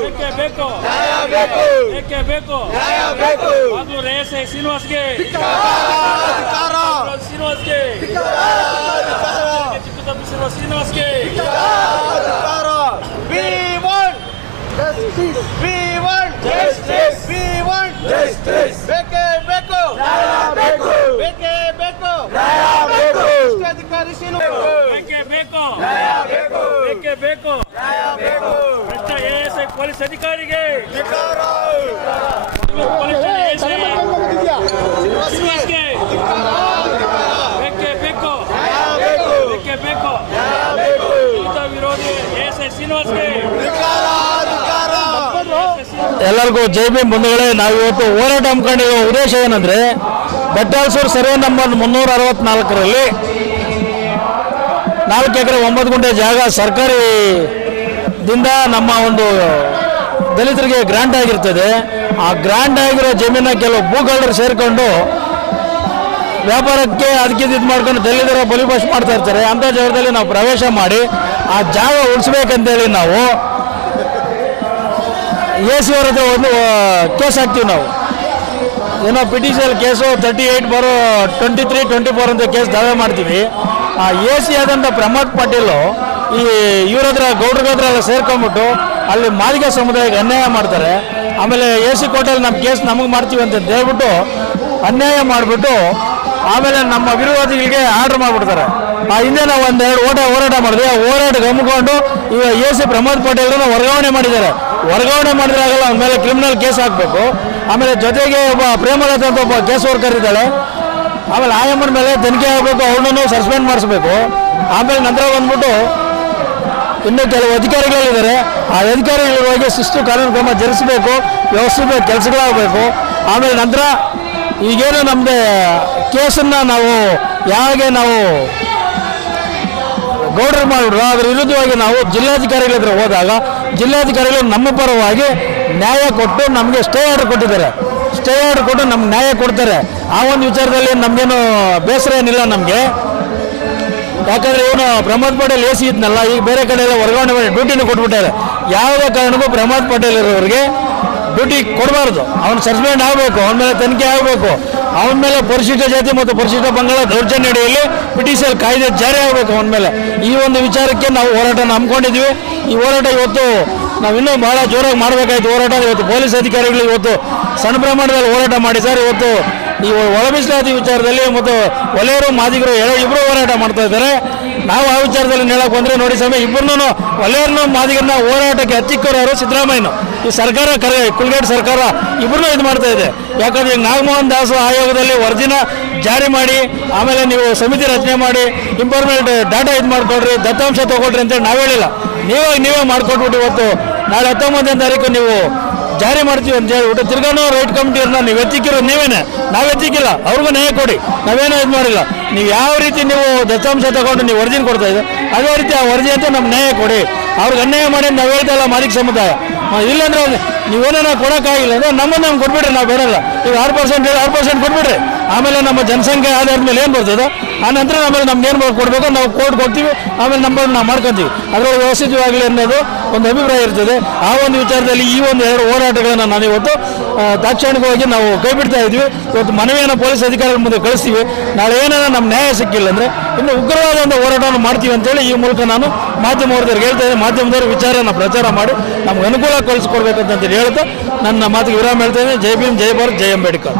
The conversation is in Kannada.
ಬೇಕೇ ಬೇಕು ನ್ಯಾಯ ಬೇಕು ಬೇಕೇ ಬೇಕು ನ್ಯಾಯ ಬೇಕು ಬಾಗ್ಲೂರು ಎಸ್ ಐ ಶ್ರೀನಿವಾಸ್ಗೆ ಅಧಿಕಾರ ಶ್ರೀನಿವಾಸ್ಗೆ ಚಿಕ್ಕ ತಪ್ಪಿಸಿರುವ ಶ್ರೀನಿವಾಸ್ಗೆ ಅಧಿಕಾರ we want we want justice we want justice ಬೇಕೇ ಬೇಕು ನ್ಯಾಯ ಬೇಕು ಬೇಕೇ ಬೇಕು ನ್ಯಾಯ ಬೇಕು ಅಧಿಕಾರಿ ಶ್ರೀನಿವಾಸ್ ಬೇಕೇ ಬೇಕು ನ್ಯಾಯ ಬೇಕು ಬೇಕೇ ಬೇಕು ನ್ಯಾಯ ಬೇಕು ಎಸ್ ಪೊಲೀಸ್ ಅಧಿಕಾರಿಗೆ ಬೇಕೇ ಬೇಕು ಬೇಕು ಬೇಕು ದಲಿತ ವಿರೋಧಿ ಎಸ್ ಐ ಶ್ರೀನಿವಾಸ್ಗೆ ಅಧಿಕಾರ ಅಧಿಕಾರ ಎಲ್ಲರಿಗೂ ಜೈ ಭೀಮ್ ಬಂಧುಗಳೇ, ನಾವು ಇವತ್ತು ಹೋರಾಟ ಹಮ್ಮಿಕೊಂಡಿರೋ ಉದ್ದೇಶ ಏನಂದ್ರೆ, ಬಟ್ಟಾಲ್ಸೂರು ಸರ್ವೆ ನಂಬರ್ ಮುನ್ನೂರ ಅರವತ್ನಾಲ್ಕರಲ್ಲಿ ನಾಲ್ಕು ಎಕರೆ ಒಂಬತ್ತು ಗುಂಟೆ ಜಾಗ ಸರ್ಕಾರಿ ದಿಂದ ನಮ್ಮ ಒಂದು ದಲಿತರಿಗೆ ಗ್ರಾಂಟ್ ಆಗಿರ್ತದೆ. ಆ ಗ್ರಾಂಟ್ ಆಗಿರೋ ಜಮೀನ ಕೆಲವು ಭೂಗಳರು ಸೇರಿಕೊಂಡು ವ್ಯಾಪಾರಕ್ಕೆ ಅದಕ್ಕೆ ಇದು ಮಾಡ್ಕೊಂಡು ದಲಿತರ ಬಲಿಪಾಶ್ ಮಾಡ್ತಾ ಇರ್ತಾರೆ. ಅಂಥ ಜಾಗದಲ್ಲಿ ನಾವು ಪ್ರವೇಶ ಮಾಡಿ ಆ ಜಾಗ ಉಳಿಸ್ಬೇಕಂತೇಳಿ ನಾವು ಎ ಸಿ ಅವ್ರ ಒಂದು ಕೇಸ್ ಹಾಕ್ತೀವಿ ನಾವು. ಏನೋ ಪಿಟಿಷನ್ ಕೇಸು ತರ್ಟಿ ಏಯ್ಟ್ ಬರೋ ಟ್ವೆಂಟಿ ತ್ರೀ ಟ್ವೆಂಟಿ ಫೋರ್ ಅಂತ ಕೇಸ್ ದಾವೆ ಮಾಡ್ತೀವಿ. ಆ ಎ ಸಿ ಆದಂಥ ಪ್ರಮೋದ್ ಪಾಟೀಲು ಈ ಇವ್ರ ಹತ್ರ, ಗೌಡ್ರ ಹತ್ರ ಎಲ್ಲ ಸೇರ್ಕೊಂಡ್ಬಿಟ್ಟು ಅಲ್ಲಿ ಮಾದಿಗ ಸಮುದಾಯಕ್ಕೆ ಅನ್ಯಾಯ ಮಾಡ್ತಾರೆ. ಆಮೇಲೆ ಎ ಸಿ ಕೋರ್ಟಲ್ಲಿ ನಮ್ಮ ಕೇಸ್ ನಮಗೆ ಮಾಡ್ತೀವಿ ಅಂತ ಹೇಳ್ಬಿಟ್ಟು ಅನ್ಯಾಯ ಮಾಡಿಬಿಟ್ಟು ಆಮೇಲೆ ನಮ್ಮ ವಿರೋಧಿಗಳಿಗೆ ಆರ್ಡರ್ ಮಾಡಿಬಿಡ್ತಾರೆ. ಆ ಹಿಂದೆ ನಾವು ಒಂದೆರಡು ಓಟ ಹೋರಾಟ ಮಾಡಿದ್ವಿ ಆ ಹೋರಾಟ ಗಮ್ಮಿಕೊಂಡು ಈಗ ಎ ಸಿ ಪ್ರಮೋದ್ ಪಟೇಲ್ರನ್ನ ವರ್ಗಾವಣೆ ಮಾಡಿದ್ದಾರೆ. ವರ್ಗಾವಣೆ ಮಾಡಿದ್ರಾಗಲ್ಲ ಅವ್ರ ಮೇಲೆ ಕ್ರಿಮಿನಲ್ ಕೇಸ್ ಹಾಕಬೇಕು. ಆಮೇಲೆ ಜೊತೆಗೆ ಒಬ್ಬ ಪ್ರೇಮಲತಾ ಅಂತ ಒಬ್ಬ ಕೇಸ್ ವರ್ಕರ್ ಇದ್ದಾಳೆ. ಆಮೇಲೆ ಆಯಮ್ಮನ ಮೇಲೆ ತನಿಖೆ ಆಗಬೇಕು, ಅವ್ರನ್ನೂ ಸಸ್ಪೆಂಡ್ ಮಾಡಿಸ್ಬೇಕು. ಆಮೇಲೆ ನಂತರ ಬಂದ್ಬಿಟ್ಟು ಇನ್ನು ಕೆಲವು ಅಧಿಕಾರಿಗಳಿದ್ದಾರೆ. ಆ ಅಧಿಕಾರಿಗಳ ಬಗ್ಗೆ ಶಿಸ್ತು ಕಾನೂನು ಕ್ರಮ ಜರುಗಿಸಬೇಕು, ವ್ಯವಸ್ಥಿತ ಕೆಲಸಗಳಾಗಬೇಕು. ಆಮೇಲೆ ನಂತರ ಈಗೇನು ನಮಗೆ ಕೇಸನ್ನು ನಾವು ಯಾವಾಗೆ ನಾವು ಗೌಡರು ಮಾಡಿದ್ರು ಅದರ ವಿರುದ್ಧವಾಗಿ ನಾವು ಜಿಲ್ಲಾಧಿಕಾರಿಗಳ ಹತ್ರ ಹೋದಾಗ ಜಿಲ್ಲಾಧಿಕಾರಿಗಳು ನಮ್ಮ ಪರವಾಗಿ ನ್ಯಾಯ ಕೊಟ್ಟು ನಮಗೆ ಸ್ಟೇ ಆರ್ಡರ್ ಕೊಟ್ಟಿದ್ದಾರೆ. ಸ್ಟೇ ಆರ್ಡರ್ ಕೊಟ್ಟು ನಮ್ಗೆ ನ್ಯಾಯ ಕೊಡ್ತಾರೆ. ಆ ಒಂದು ವಿಚಾರದಲ್ಲಿ ನಮಗೇನು ಬೇಸರ ಏನಿಲ್ಲ ನಮಗೆ. ಯಾಕಂದ್ರೆ ಇವನು ಪ್ರಮೋದ್ ಪಟೇಲ್ ಎ ಸಿ ಇದ್ನಲ್ಲ, ಈಗ ಬೇರೆ ಕಡೆ ಎಲ್ಲ ವರ್ಗಾವಣೆ ಮಾಡಿ ಡ್ಯೂಟಿನೂ ಕೊಟ್ಬಿಟ್ಟಾರೆ. ಯಾವುದೇ ಕಾರಣಕ್ಕೂ ಪ್ರಮೋದ್ ಪಟೇಲ್ ಇರೋರಿಗೆ ಡ್ಯೂಟಿ ಕೊಡಬಾರ್ದು. ಅವನು ಸಸ್ಪೆಂಡ್ ಆಗಬೇಕು, ಅವನ ಮೇಲೆ ತನಿಖೆ ಆಗಬೇಕು. ಅವನ ಮೇಲೆ ಪರಿಶಿಷ್ಟ ಜಾತಿ ಮತ್ತು ಪರಿಶಿಷ್ಟ ಪಂಗಡ ದೌರ್ಜನ್ಯ ಅಡಿಯಲ್ಲಿ ಪಿಟಿಷನ್ ಕಾಯ್ದೆ ಜಾರಿ ಆಗಬೇಕು ಅವನ ಮೇಲೆ. ಈ ಒಂದು ವಿಚಾರಕ್ಕೆ ನಾವು ಹೋರಾಟನ ಹಮ್ಮಿಕೊಂಡಿದ್ವಿ ಈ ಹೋರಾಟ ಇವತ್ತು ನಾವು ಇನ್ನೂ ಬಹಳ ಜೋರಾಗಿ ಮಾಡಬೇಕಾಯ್ತು ಹೋರಾಟ. ಇವತ್ತು ಪೊಲೀಸ್ ಅಧಿಕಾರಿಗಳು ಇವತ್ತು ಸಣ್ಣ ಪ್ರಮಾಣದಲ್ಲಿ ಹೋರಾಟ ಮಾಡಿ ಸರ್. ಇವತ್ತು ಈ ಒಳ ಮೀಸಲಾತಿ ವಿಚಾರದಲ್ಲಿ ಮತ್ತು ಒಲೆಯರು, ಮಾದಿಗರು ಹೇಳೋ ಇಬ್ಬರು ಹೋರಾಟ ಮಾಡ್ತಾ ಇದ್ದಾರೆ. ನಾವು ಆ ವಿಚಾರದಲ್ಲಿ ಹೇಳಕ್ ಬಂದ್ರೆ ನೋಡಿ ಸ್ವಾಮಿ ಇಬ್ಬರನ್ನೂ ಒಲೆಯರನ್ನು, ಮಾದಿಗರನ್ನ ಹೋರಾಟಕ್ಕೆ ಹತ್ತಿಕ್ಕೋರು ಸಿದ್ದರಾಮಯ್ಯನು. ಈ ಸರ್ಕಾರ ಕರೆ, ಕುಲ್ಗೇಟ್ ಸರ್ಕಾರ ಇಬ್ಬರನ್ನೂ ಇದು ಮಾಡ್ತಾ ಇದೆ. ಯಾಕಂದ್ರೆ ಈಗ ನಾಗಮೋಹನ್ ದಾಸ್ ಆಯೋಗದಲ್ಲಿ ವರ್ಜಿನ ಜಾರಿ ಮಾಡಿ, ಆಮೇಲೆ ನೀವು ಸಮಿತಿ ರಚನೆ ಮಾಡಿ ಇಂಪಾರ್ಮೆಂಟ್ ಡಾಟಾ ಇದು ಮಾಡ್ಕೊಡ್ರಿ, ದತ್ತಾಂಶ ತಗೊಳ್ರಿ ಅಂತೇಳಿ ನಾವು ಹೇಳಿಲ್ಲ. ನೀವೇ ನೀವೇ ಮಾಡ್ಕೊಟ್ಬಿಟ್ಟು ಇವತ್ತು ನಾಳೆ ಹತ್ತೊಂಬತ್ತನೇ ತಾರೀಕು ನೀವು ಜಾರಿ ಮಾಡ್ತೀವಿ ಅಂತ ಹೇಳ್ಬಿಟ್ಟು ತಿರ್ಗಾನು ರೈಟ್ ಕಮಿಟಿಯವ್ರನ್ನ ನೀವು ಎತ್ತಿಕ್ಕಿರೋ ನೀವೇನೆ. ನಾವು ಎತ್ತಿಕ್ಕಿಲ್ಲ, ಅವ್ರಿಗೂ ನ್ಯಾಯ ಕೊಡಿ. ನಾವೇನೋ ಇದು ಮಾಡಿಲ್ಲ. ನೀವು ಯಾವ ರೀತಿ ನೀವು ದತ್ತಾಂಶ ತಗೊಂಡು ನೀವು ವರದಿನ ಕೊಡ್ತಾ ಇದ್ದೀವಿ ಅದೇ ರೀತಿ ಆ ವರದಿ ಅಂತ ನಮ್ಗೆ ನ್ಯಾಯ ಕೊಡಿ. ಅವ್ರಿಗೆ ಅನ್ಯಾಯ ಮಾಡಿ ನಾವು ಹೇಳ್ತಾ ಇಲ್ಲ ಮಾಲಿಕ ಸಮುದಾಯ. ಇಲ್ಲಾಂದ್ರೆ ನೀವೇನೋ ಕೊಡೋಕ್ಕಾಗಿಲ್ಲ ಅಂದರೆ ನಮ್ಮನ್ನು ನಮ್ಗೆ ಕೊಟ್ಬಿಡ್ರಿ, ನಾವು ಬೇಡಲ್ಲ ಈಗ ಆರು ಪರ್ಸೆಂಟ್ ಆರು ಪರ್ಸೆಂಟ್ ಕೊಟ್ಬಿಡ್ರಿ. ಆಮೇಲೆ ನಮ್ಮ ಜನಸಂಖ್ಯೆ ಆಧಾರದ ಮೇಲೆ ಏನು ಬರ್ತದೆ? ಆ ನಂತರ ಆಮೇಲೆ ನಮ್ಗೆ ಏನು ಕೊಡಬೇಕು? ನಾವು ಕೋರ್ಟ್ ಕೊಡ್ತೀವಿ, ಆಮೇಲೆ ನಂಬರ್ ನಾವು ಮಾಡ್ಕೊತೀವಿ. ಅದರೊಳಗೆ ವ್ಯವಸ್ಥಿತವಾಗಲಿ ಅನ್ನೋದು ಒಂದು ಅಭಿಪ್ರಾಯ ಇರ್ತದೆ. ಆ ಒಂದು ವಿಚಾರದಲ್ಲಿ ಈ ಒಂದು ಎರಡು ಹೋರಾಟಗಳನ್ನು ನಾನು ಇವತ್ತು ತಾಕ್ಷಣಿಕವಾಗಿ ನಾವು ಕೈ ಬಿಡ್ತಾ ಇದ್ವಿ. ಇವತ್ತು ಮನವಿಯನ್ನು ಪೊಲೀಸ್ ಅಧಿಕಾರಿಗಳ ಮುಂದೆ ಕಳಿಸ್ತೀವಿ. ನಾಳೆ ಏನಾರ ನಮ್ಮ ನ್ಯಾಯ ಸಿಕ್ಕಿಲ್ಲ ಅಂದರೆ ಇನ್ನು ಉಗ್ರವಾದ ಒಂದು ಹೋರಾಟವನ್ನು ಮಾಡ್ತೀವಿ ಅಂತೇಳಿ ಈ ಮೂಲಕ ನಾನು ಮಾಧ್ಯಮದವ್ರಿಗೆ ಹೇಳ್ತಾ ಇದ್ದೀನಿ ಮಾಧ್ಯಮದವ್ರ ವಿಚಾರನ ಪ್ರಚಾರ ಮಾಡಿ ನಮ್ಗೆ ಅನುಕೂಲ ಕಳಿಸ್ಕೊಡ್ಬೇಕಂತ ಹೇಳ್ತಾ ನನ್ನ ಮಾತಿಗೆ ವಿರಾಮ ಹೇಳ್ತೇನೆ. ಜೈ ಭೀಮ್ ಜೈ ಭಾರತ್ ಜೈ ಅಂಬೇಡ್ಕರ್.